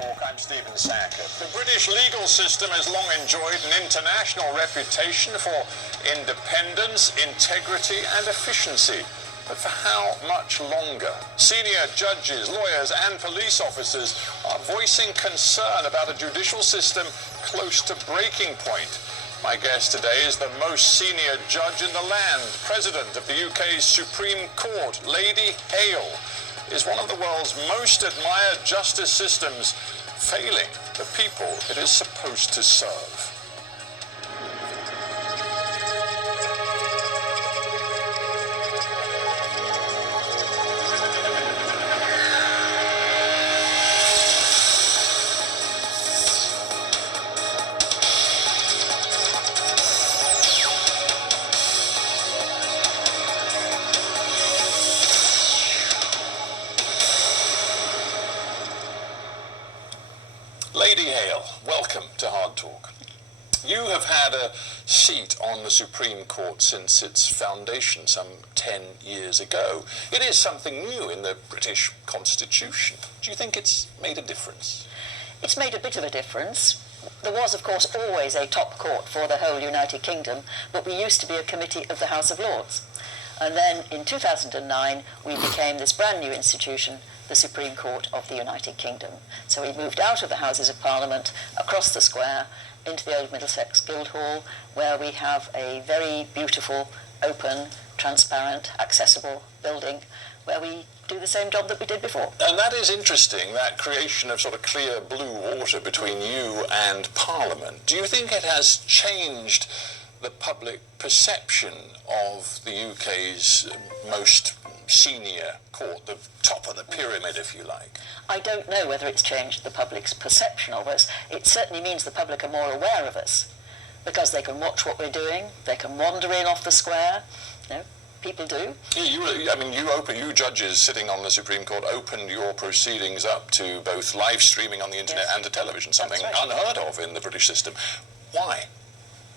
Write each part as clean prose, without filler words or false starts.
Hardtalk, I'm Stephen Sackett. The British legal system has long enjoyed an international reputation for independence, integrity and efficiency. But for how much longer? Senior judges, lawyers and police officers are voicing concern about a judicial system close to breaking point. My guest today is the most senior judge in the land, President of the UK's Supreme Court, Lady Hale, is one of the world's most admired justice systems, failing the people it is supposed to serve. Lady Hale, welcome to Hardtalk. You have had a seat on the Supreme Court since its foundation some 10 years ago. It is something new in the British Constitution. Do you think it's made a difference? It's made a bit of a difference. There was, of course, always a top court for the whole United Kingdom, but we used to be a committee of the House of Lords. And then in 2009, we became this brand new institution, the Supreme Court of the United Kingdom. So we moved out of the Houses of Parliament, across the square, into the old Middlesex Guildhall, where we have a very beautiful, open, transparent, accessible building, where we do the same job that we did before. And that is interesting, that creation of sort of clear blue water between you and Parliament. Do you think it has changed the public perception of the UK's most senior court, the top of the pyramid, if you like? I don't know whether it's changed the public's perception of us. It certainly means the public are more aware of us, because they can watch what we're doing, they can wander in off the square. You know, people do. You judges sitting on the Supreme Court opened your proceedings up to both live streaming on the internet and to television, something unheard of in the British system. Why?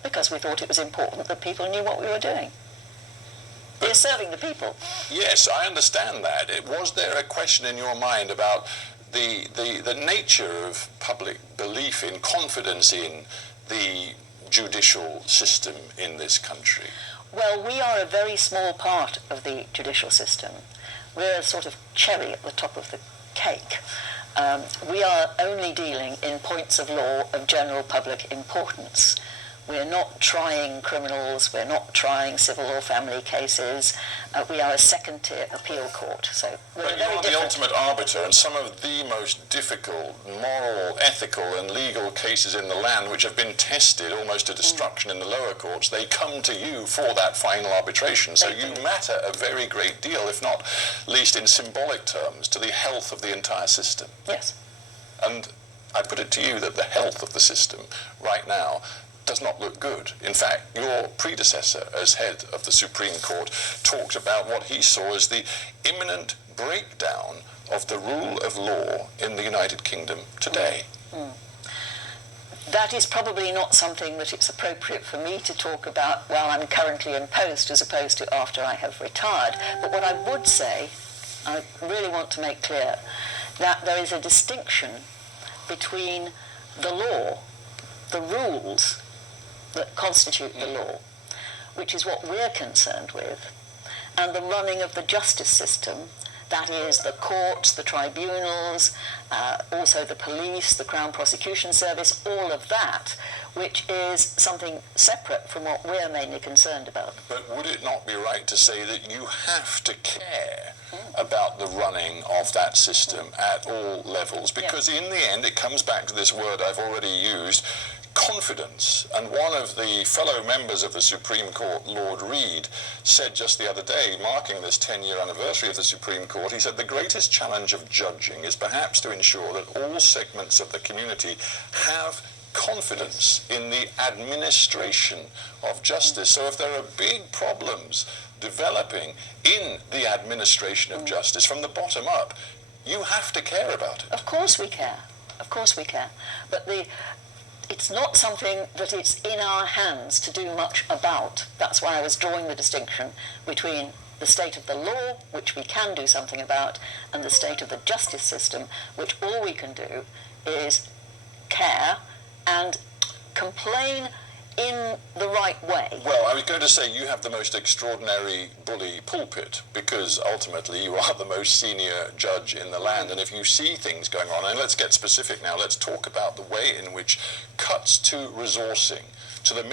Because we thought it was important that people knew what we were doing. We're serving the people. Yes, I understand that. Was there a question in your mind about the nature of public belief in, confidence in the judicial system in this country? Well, we are a very small part of the judicial system. We're a sort of cherry at the top of the cake. We are only dealing in points of law of general public importance. We're not trying criminals, we're not trying civil or family cases. We are a second-tier appeal court. So we're but you are the ultimate arbiter, and some of the most difficult moral, ethical and legal cases in the land, which have been tested almost to destruction in the lower courts, they come to you for that final arbitration. So you matter a very great deal, if not least in symbolic terms, to the health of the entire system. Yes. And I put it to you that the health of the system right now does not look good. In fact, your predecessor as head of the Supreme Court talked about what he saw as the imminent breakdown of the rule of law in the United Kingdom today. That is probably not something that it's appropriate for me to talk about while I'm currently in post, as opposed to after I have retired. But what I would say, I really want to make clear, that there is a distinction between the law, the rules that constitute the law, which is what we're concerned with, and the running of the justice system, that is the courts, the tribunals, also the police, the Crown Prosecution Service, all of that, which is something separate from what we're mainly concerned about. But would it not be right to say that you have to care about the running of that system at all levels? Because in the end, it comes back to this word I've already used, confidence. And one of the fellow members of the Supreme Court, Lord Reid, said just the other day, marking this 10-year anniversary of the Supreme Court, he said the greatest challenge of judging is perhaps to ensure that all segments of the community have confidence in the administration of justice. So if there are big problems developing in the administration of justice from the bottom up, you have to care about it. Of course we care. Of course we care. But it's not something that it's in our hands to do much about. That's why I was drawing the distinction between the state of the law, which we can do something about, and the state of the justice system, which all we can do is care and complain in the right way. Well, I was going to say you have the most extraordinary bully pulpit, because ultimately you are the most senior judge in the land, and if you see things going on, and let's get specific now, let's talk about the way in which cuts to resourcing, to the